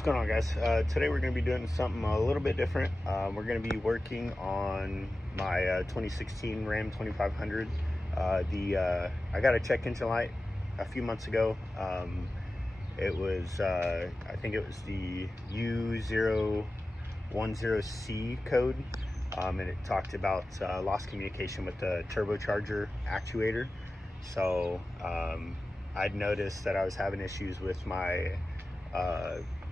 What's going on, guys? Today we're going to be doing something a little bit different. We're going to be working on my 2016 Ram 2500. I got a check engine light a few months ago. It was I think it was the U010C code, and it talked about lost communication with the turbocharger actuator. So I'd noticed that I was having issues with my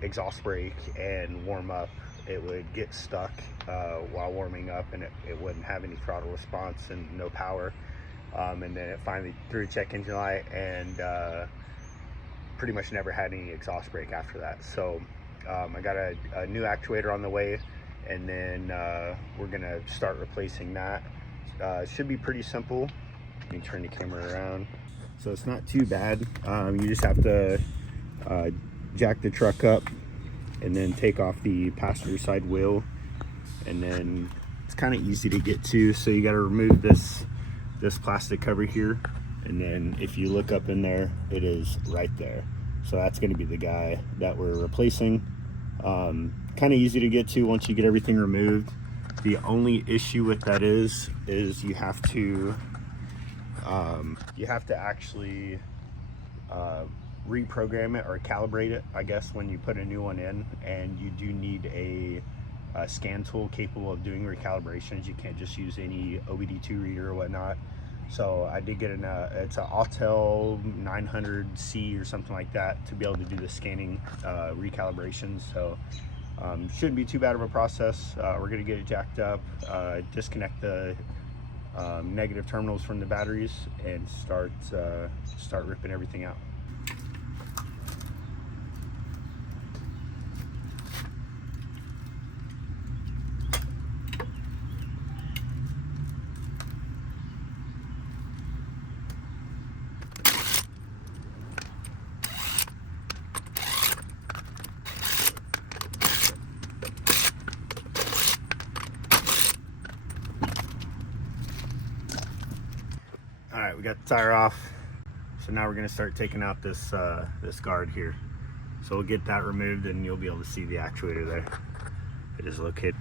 exhaust brake and warm up. It would get stuck while warming up, and it wouldn't have any throttle response and no power. And then it finally threw a check engine light, and pretty much never had any exhaust brake after that. So I got a new actuator on the way, and then we're gonna start replacing that. Should be pretty simple. Let me turn the camera around. So it's not too bad. You just have to jack the truck up and then take off the passenger side wheel, and then it's kind of easy to get to. So you got to remove this plastic cover here, and then if you look up in there, it is right there. So that's going to be the guy that we're replacing. Kind of easy to get to once you get everything removed. The only issue with that is you have to actually reprogram it or calibrate it, I guess, when you put a new one in, and you do need a scan tool capable of doing recalibrations. You can't just use any OBD2 reader or whatnot. So I did get it's an Autel 900C or something like that to be able to do the scanning recalibrations. So shouldn't be too bad of a process. We're gonna get it jacked up, disconnect the negative terminals from the batteries, and start ripping everything out. All right, we got the tire off. So now we're gonna start taking out this guard here. So we'll get that removed, and you'll be able to see the actuator there. It is located.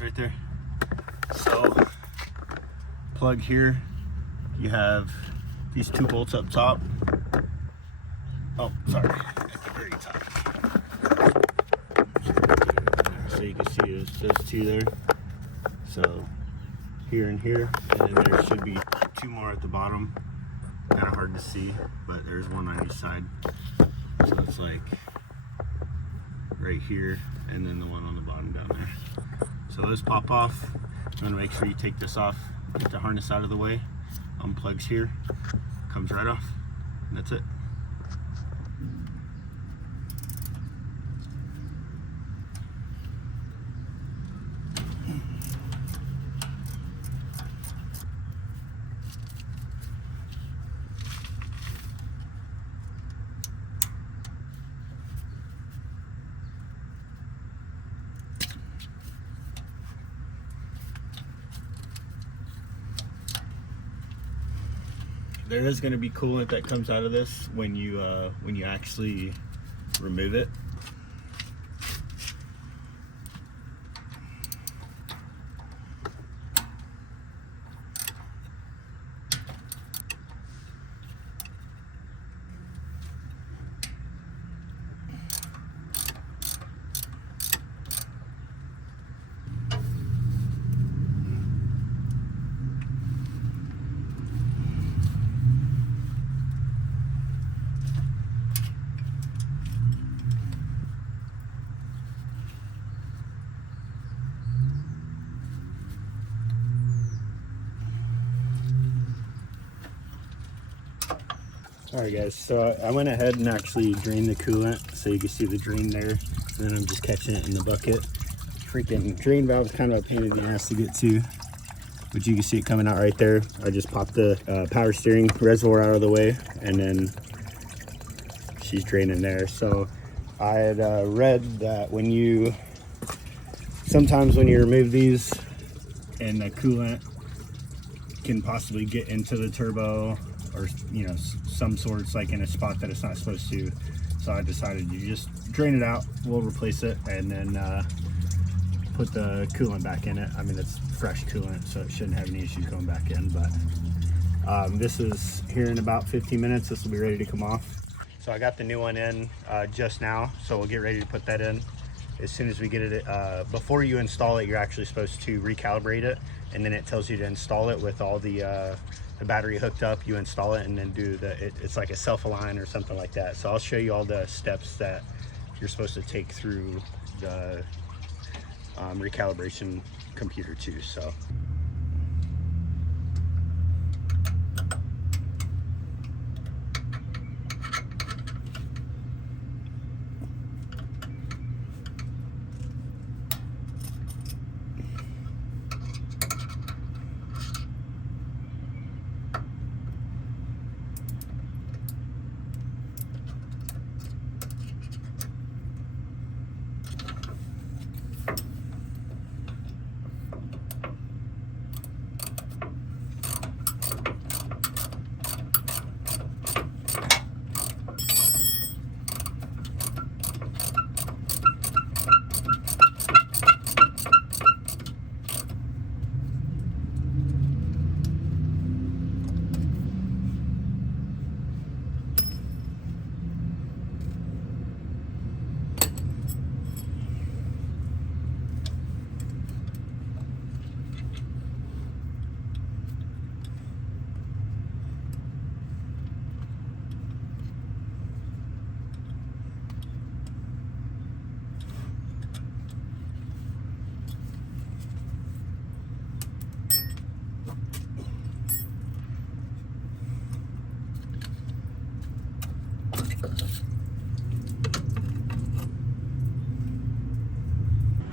Right there. So plug here, you have these two bolts up top. Oh, sorry, at the very top. So you can see there's two there. So here and here, and then there should be two more at the bottom. Kind of hard to see, but there's one on each side. So it's like right here, and then the one on the bottom down there. So those pop off. You want to make sure you take this off, get the harness out of the way, unplugs here, comes right off, and that's it. There is going to be coolant that comes out of this when you actually remove it. Alright guys, so I went ahead and actually drained the coolant, so you can see the drain there, and then I'm just catching it in the bucket. Freaking drain valve is kind of a pain in the ass to get to, but you can see it coming out right there. I just popped the power steering reservoir out of the way, and then she's draining there. So I had read that sometimes when you remove these and the coolant can possibly get into the turbo, or some sorts, like in a spot that it's not supposed to. So I decided to just drain it out, we'll replace it, and then put the coolant back in it. I mean, it's fresh coolant, so it shouldn't have any issues going back in. But this is here in about 15 minutes, this will be ready to come off. So I got the new one in just now, so we'll get ready to put that in as soon as we get it. Before you install it, you're actually supposed to recalibrate it, and then it tells you to install it with all the battery hooked up. You install it and then do it's like a self-align or something like that. So I'll show you all the steps that you're supposed to take through the recalibration computer too. So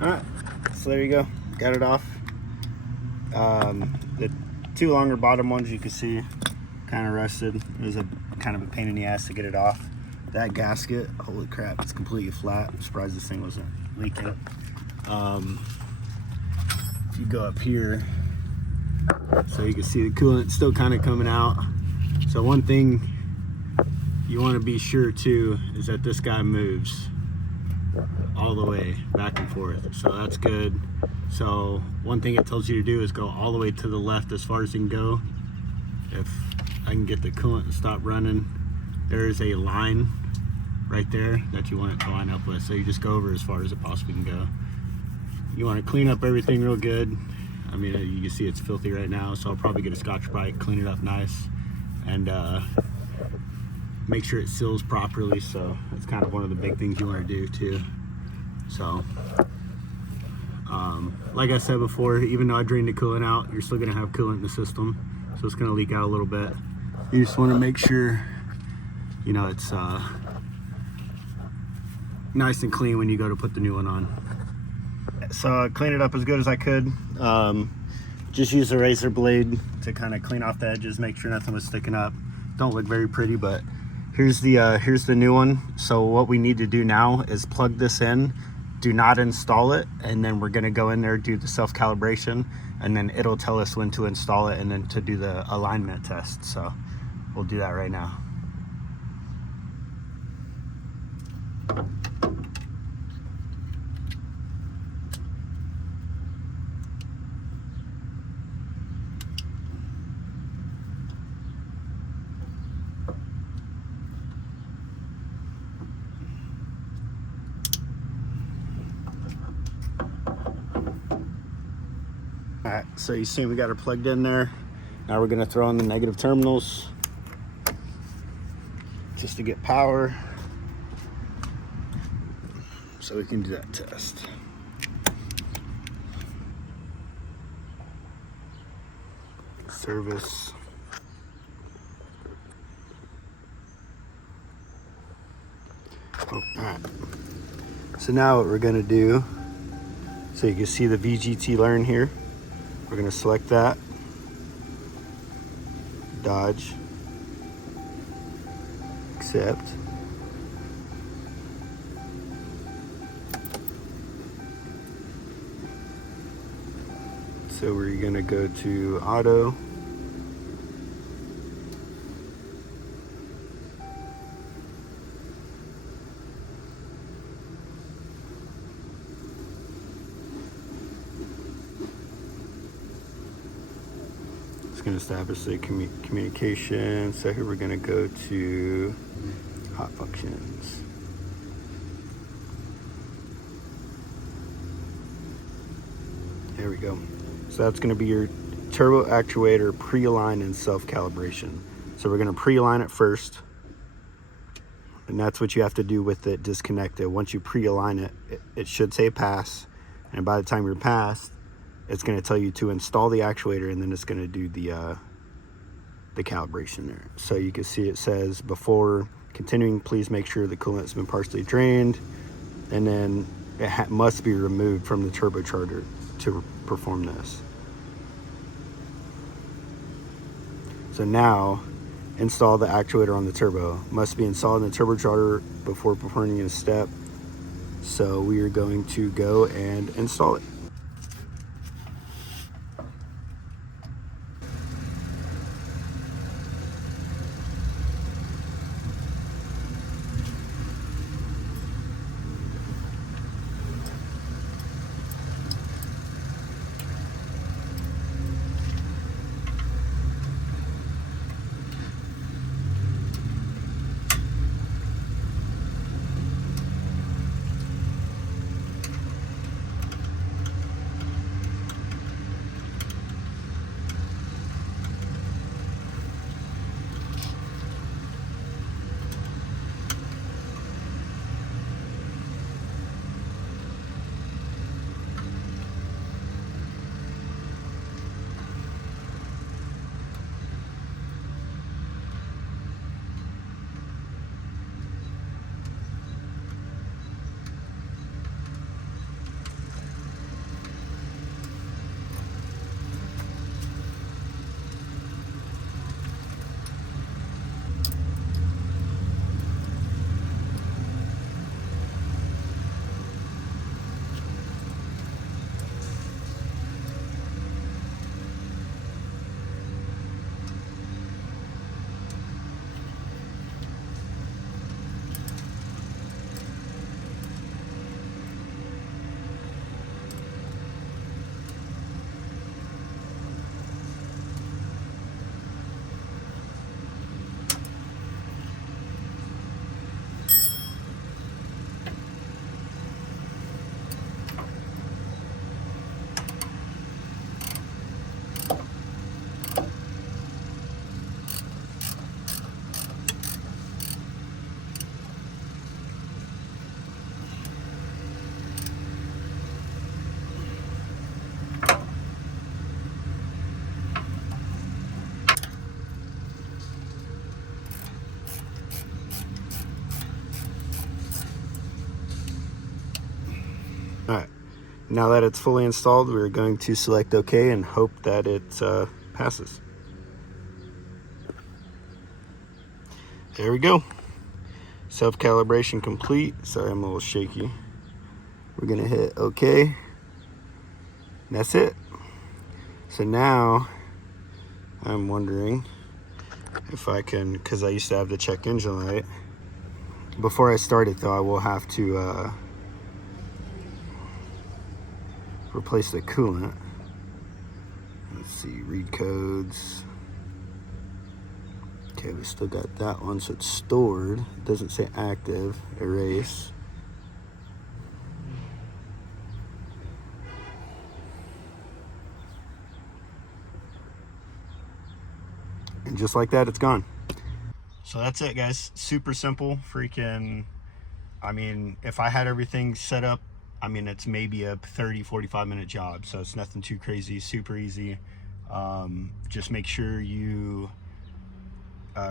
alright, so there you go, got it off. The two longer bottom ones, you can see, kind of rusted. It was a kind of a pain in the ass to get it off. That gasket, holy crap, it's completely flat. I'm surprised this thing wasn't leaking. If you go up here, so you can see the coolant still kind of coming out. So one thing you want to be sure too is that this guy moves all the way back and forth, so that's good. So one thing it tells you to do is go all the way to the left as far as you can go. If I can get the coolant to stop running, there is a line right there that you want it to line up with, so you just go over as far as it possibly can go. You want to clean up everything real good. I mean, you can see it's filthy right now, so I'll probably get a Scotch-Brite, clean it up nice, and make sure it seals properly. So that's kind of one of the big things you want to do too. So like I said before, even though I drained the coolant out, you're still going to have coolant in the system, so it's going to leak out a little bit. You just want to make sure it's nice and clean when you go to put the new one on. So I cleaned it up as good as I could. Just use a razor blade to kind of clean off the edges, make sure nothing was sticking up. Don't look very pretty, but here's the new one. So what we need to do now is plug this in, do not install it, and then we're going to go in there, do the self calibration, and then it'll tell us when to install it and then to do the alignment test. So we'll do that right now. Alright, so you see we got her plugged in there. Now we're going to throw in the negative terminals just to get power so we can do that test. Service. right, so now what we're gonna do, so you can see the VGT learn here, we're gonna select that, dodge, accept. So we're gonna go to auto. It's gonna establish the communication. So here we're gonna go to hot functions. There we go. So that's going to be your turbo actuator pre-align and self-calibration. So we're going to pre-align it first, and that's what you have to do with it disconnected. Once you pre-align it, it should say pass, and by the time you're passed, it's going to tell you to install the actuator, and then it's going to do the calibration there. So you can see it says, before continuing, please make sure the coolant has been partially drained, and then it must be removed from the turbocharger to perform this. So now, install the actuator on the turbo. Must be installed in the turbocharger before performing a step. So we are going to go and install it. All right, now that it's fully installed, we're going to select OK and hope that it passes. There we go. Self-calibration complete. Sorry, I'm a little shaky. We're gonna hit OK. And that's it. So now I'm wondering if I can, because I used to have the check engine light. Before I start it though, I will have to replace the coolant. Let's see, read codes. Okay, we still got that one, so it's stored. It doesn't say active. Erase. And just like that, it's gone. So that's it, guys. Super simple. Freaking, I mean, if I had everything set up, I mean, it's maybe a 30-45 minute job, so it's nothing too crazy. Super easy. Just make sure you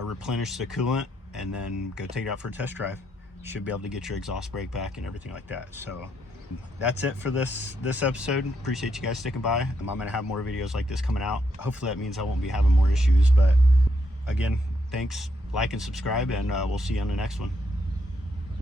replenish the coolant and then go take it out for a test drive. should be able to get your exhaust brake back and everything like that. So that's it for this episode. Appreciate you guys sticking by. I'm gonna have more videos like this coming out. Hopefully that means I won't be having more issues, but again, thanks, like and subscribe, and we'll see you on the next one.